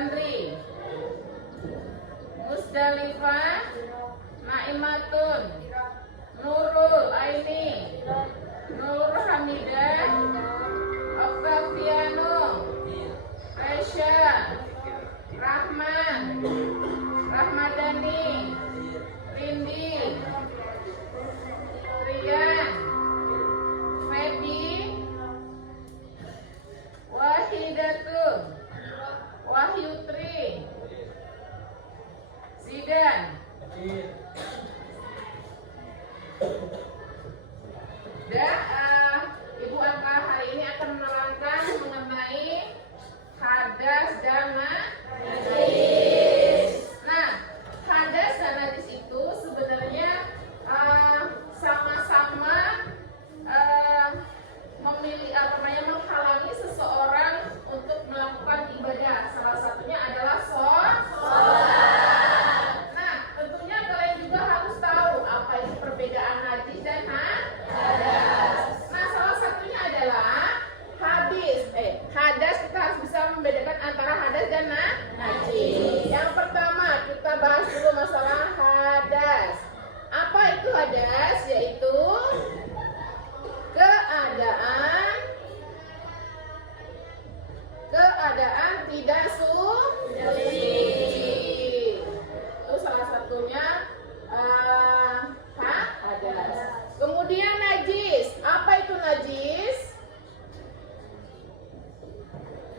Sandri, Musdalifah, Naimatun, Nurul Aini, Nur Hamidah, Octaviano, Resya, Rahman, Rahmadani, Rindi, Rian, Feby, Wahidatun, Wahyutri, Zidan. Ibu Angka hari ini akan menerangkan mengenai hadas dan najis. Nah, hadas dan najis itu sebenarnya sama-sama menghalangi seseorang untuk melakukan ibadah. Salah satunya adalah sholat. Nah, tentunya kalian juga harus tahu apa itu perbedaan najis dan hadas. Nah, salah satunya adalah hadas. Kita harus bisa membedakan antara hadas dan najis. Yang pertama, kita bahas dulu masalah hadas. Apa itu hadas? Yaitu keadaan tidak suci. Itu salah satunya hadas. Kemudian najis. Apa itu najis?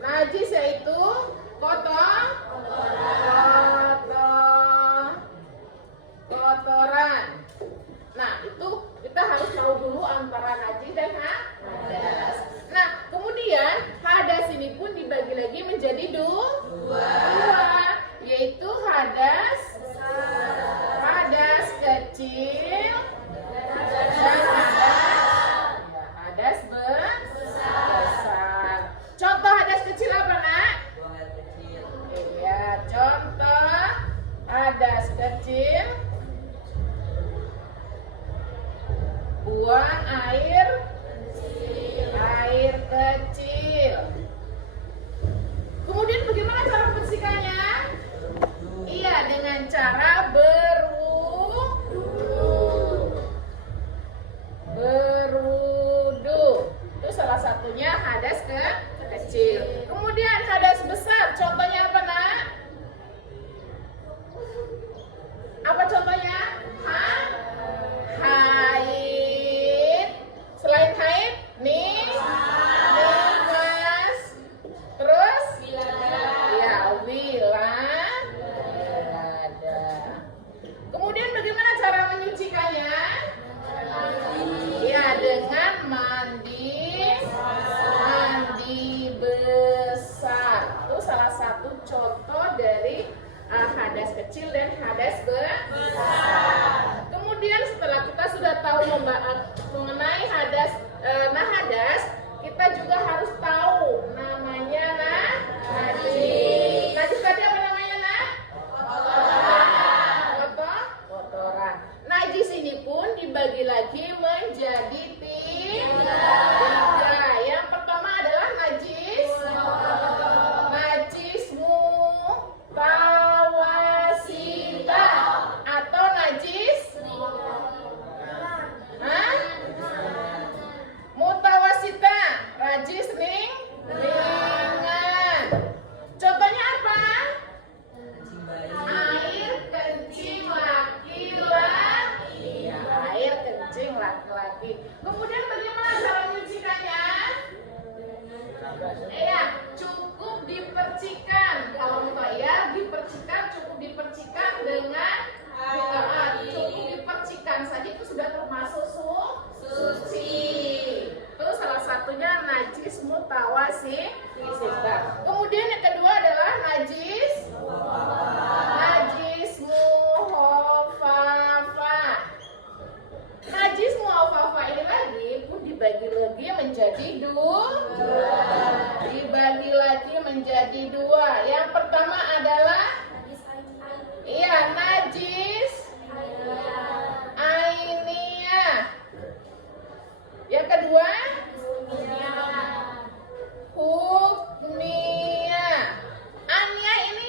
Najis yaitu kotoran. Nah, itu kita harus tahu dulu antara najis dan hadas. Nah, kemudian hadas ini pun dibagi lagi menjadi dua, yaitu hadas kecil dan hadas besar. Contoh hadas kecil apa, Nak? Iya, contoh hadas kecil: buang air kecil. Kemudian bagaimana cara membersihkannya? Iya, dengan cara berwudu. Itu salah satunya hadas kecil. Kemudian hadas besar, contohnya apa, Nak? Apa contohnya? Haid. Selain haid, nifas. Terus? Wilada. Kemudian bagaimana cara menyucikannya? Ya, dengan mandi besar. Itu salah satu contoh dari hadas kecil dan hadas besar. Kemudian setelah kita sudah tahu mengenai hadas, kita juga harus tahu namanya najis. Najis tadi apa namanya, Nak? Kotoran. Najis ini pun dibagi lagi menjadi tiga. Yang pertama adalah najis mutawasita atau najis mutawasita, najis ringan. Contohnya apa? Air kencing laki-laki. Ya, air kencing laki-laki. Kemudian bagaimana cara menyucikannya? Cukup dipercikan. Kalau enggak ya, cukup dipercikan dengan cukup dipercikan saja itu sudah termasuk suci. Itu salah satunya najis mutawasita. Kemudian yang kedua adalah najis muhafafah. Najis muhafafah ini lagi pun dibagi lagi menjadi dua. Yang pertama adalah najis ainiyah. Yang kedua hukmiyah. Ainiyah ini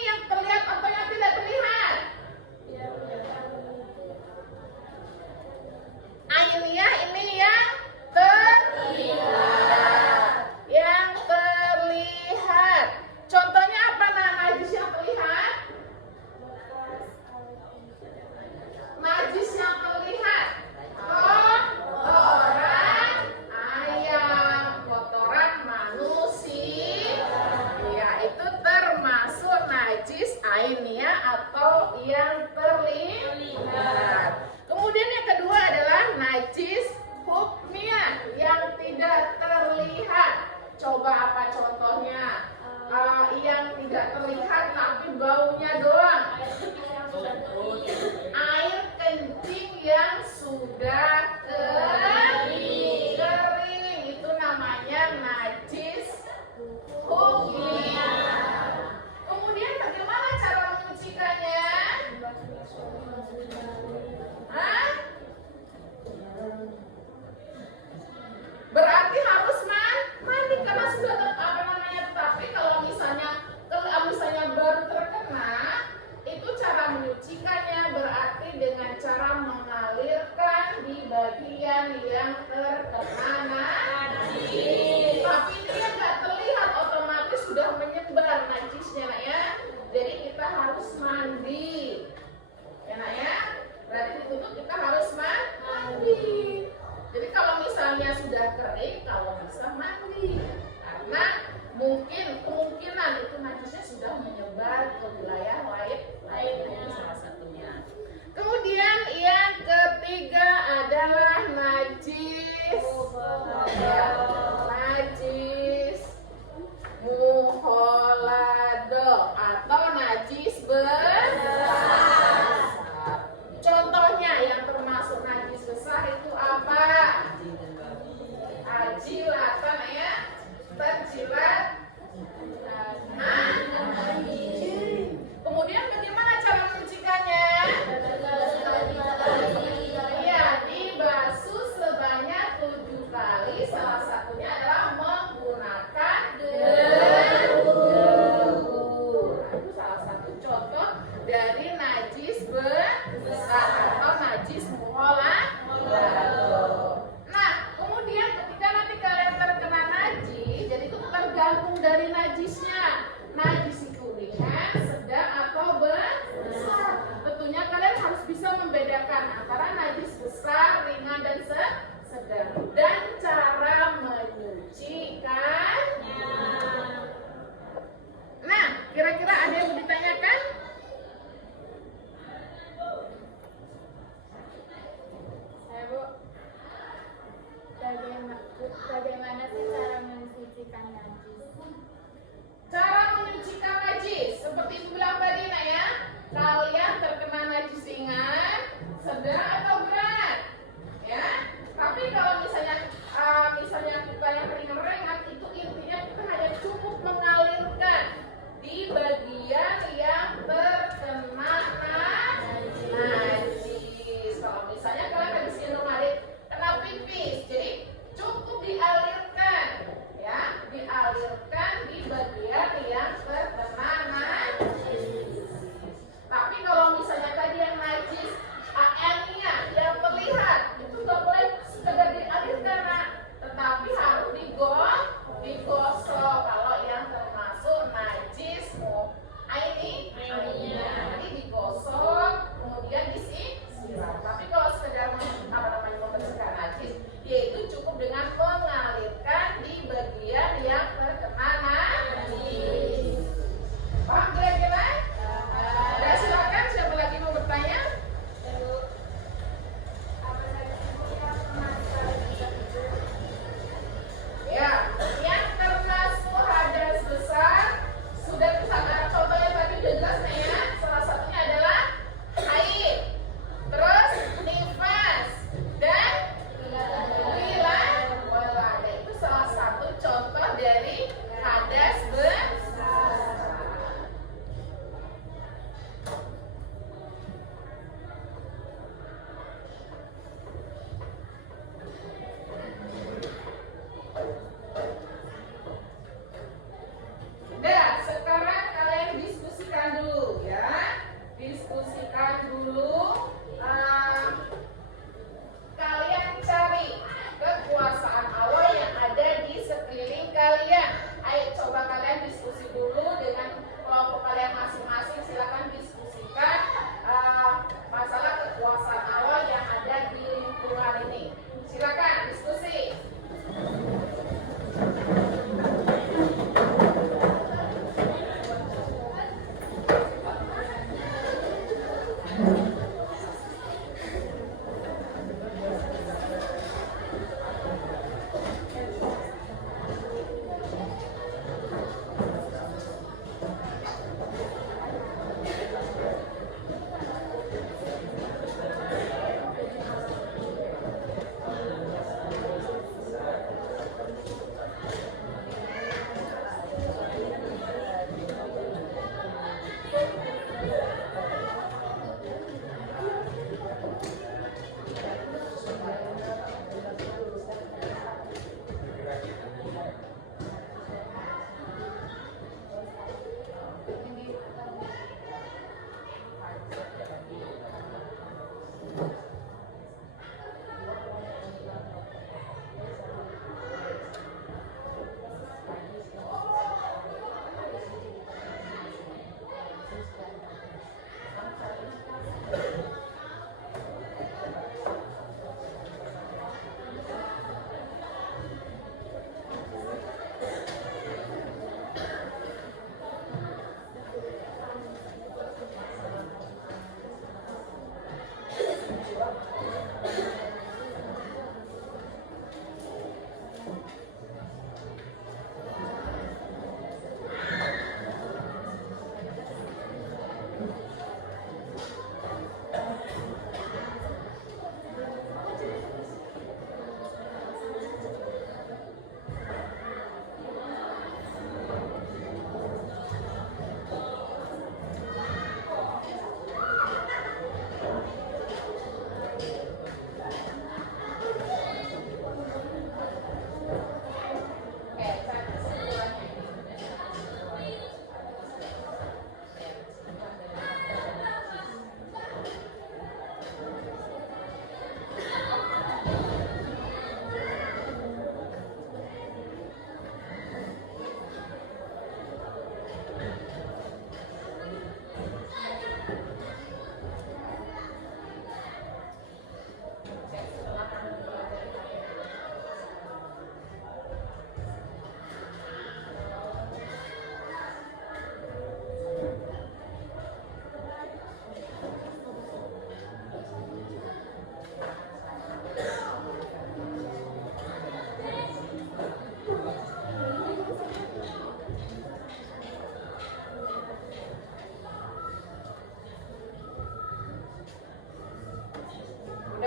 contohnya yang tidak terlihat tapi baunya doang. Air kencing yang sudah kering, itu namanya najis hukum. Kemudian bagaimana cara menyucikannya? Hah? Berarti harus mandi karena sudah tapi kalau misalnya baru terkena, itu cara menyucikannya berarti dengan cara mengalirkan di bagian yang terkena najis. Tapi dia nggak terlihat, otomatis sudah menyebar najisnya, nak ya. Jadi kita harus mandi, ya nak ya. Berarti itu kita harus mandi. Jadi kalau misalnya sudah kering, kalau bisa mandi, karena kemungkinan itu najisnya sudah menyebar ke wilayah lainnya, salah satunya. Kemudian yang ketiga adalah najis muholado atau najis besar. Contohnya yang termasuk najis besar itu apa? Jilatan ya, terjilat. Kemudian bagaimana cara menyucikannya? Iya, dibasuh sebanyak 7 kali. Salah satunya adalah menggunakan debu. Itu salah satu contoh dari najis besar atau najis muholado. Nah, kemudian ketika nanti kalian terkena najis, jadi itu tergantung dari najisnya. Najis itu ringan, sedang atau besar. Tentunya kalian harus bisa membedakan antara najis besar, ringan dan sedang. Dan cara menyucikannya. Nah, kira-kira ada yang mau ditanyakan? Saya Bu, bagaimana sih cara mensucikan najis? Cara menyucikan najis seperti itu bilang tadi nak ya. Kalian terkena najis ringan, sedang atau berat, ya. Tapi kalau misalnya kita yang ringan, itu intinya kita hanya cukup mengalirkan di bagian yang terkena najis. Kalau misalnya kalian habis minum air kena pipis, jadi cukup dialirkan, ya, dialirkan di bagian yang terkena najis. Tapi kalau misalnya tadi yang najis anemia,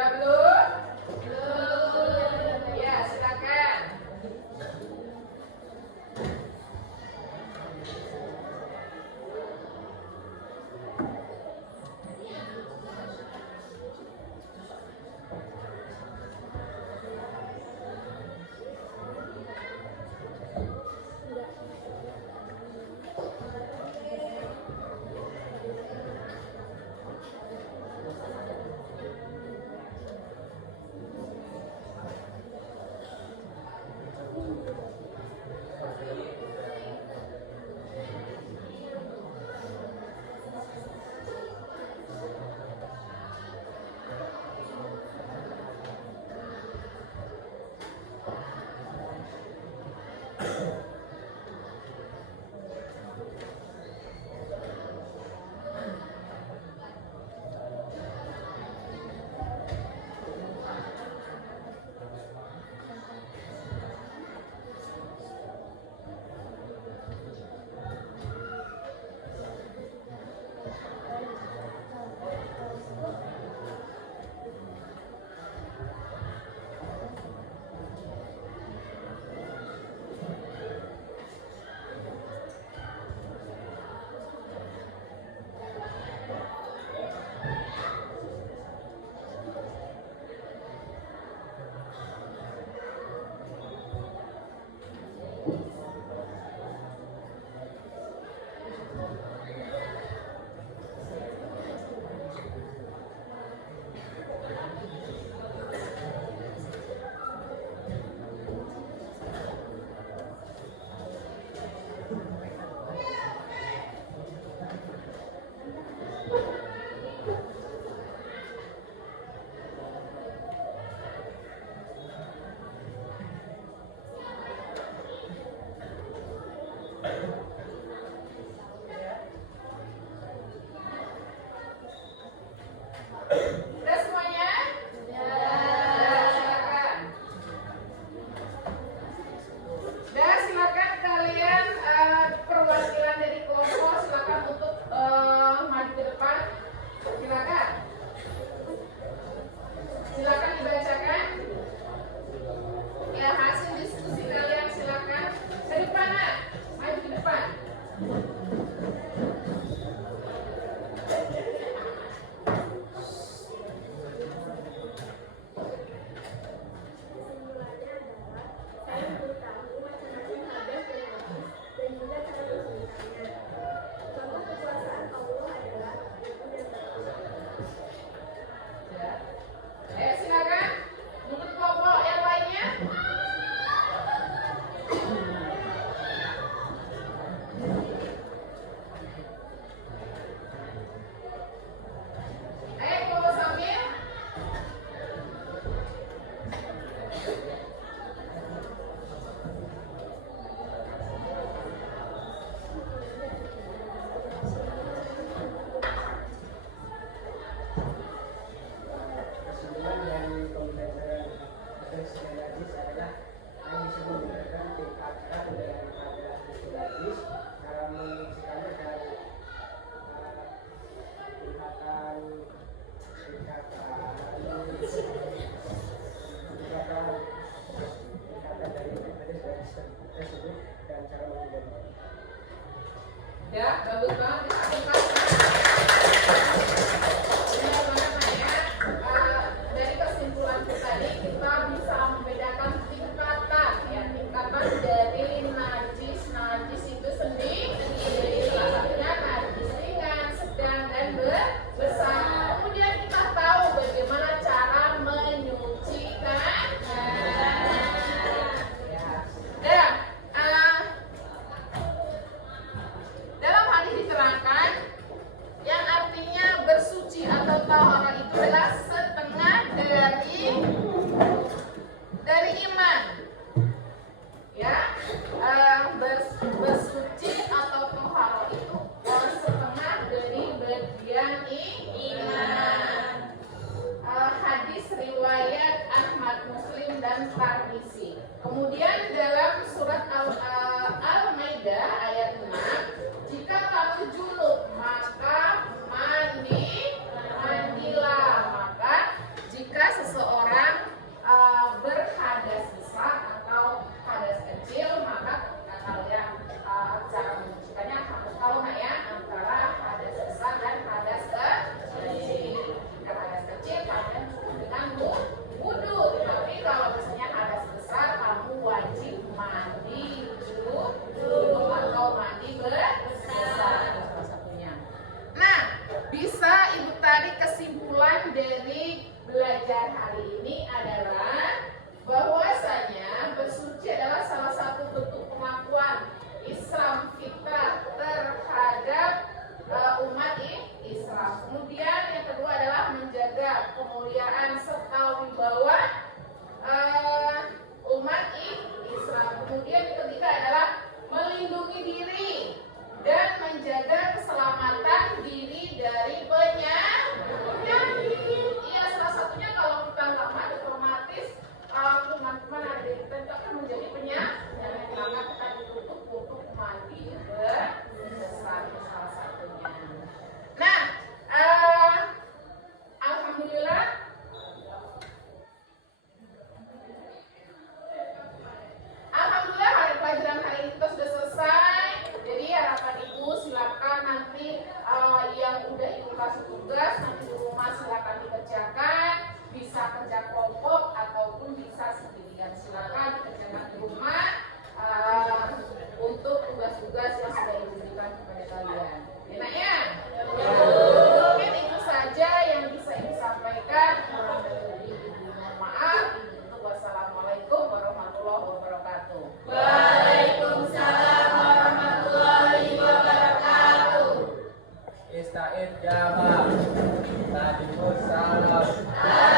Sudah belum? Ya, silakan. Udah semuanya? Silakan. Dan silakan kalian perwakilan dari kelompok silakan untuk maju ke depan. Silakan. Silakan dibacakan. Ya, hasil diskusi kalian silakan. Ke depan, Nak. Maju ke depan. Kesimpulannya adalah saya memberitahu macam-macam hadas dan najis dan juga cara membersihkannya. Contoh kekuasaan Allah adalah ilmu dan takwa. Silakan. Untuk kelompok yang lainnya. Kelompok Sambil. Kesimpulan dari pembelajaran membersihkan najis adalah hanya bisa menggunakan tingkatan dengan adalah najis, cara membersihkannya dan tingkatan dari najis tersebut dan cara menghindarinya. Ya, bagus banget. Benar banget, Nak, ya. Dari kesimpulan tadi kita bisa membedakan tingkatan, ya, tingkatan dari najis. Najis itu sendiri, salah satunya najis ringan, sedang, dan besar. Kemudian kita tahu bagaimana cara menyucikan. Dan dalam hadis diterangkan Said Jamal. Waalaikumsalam.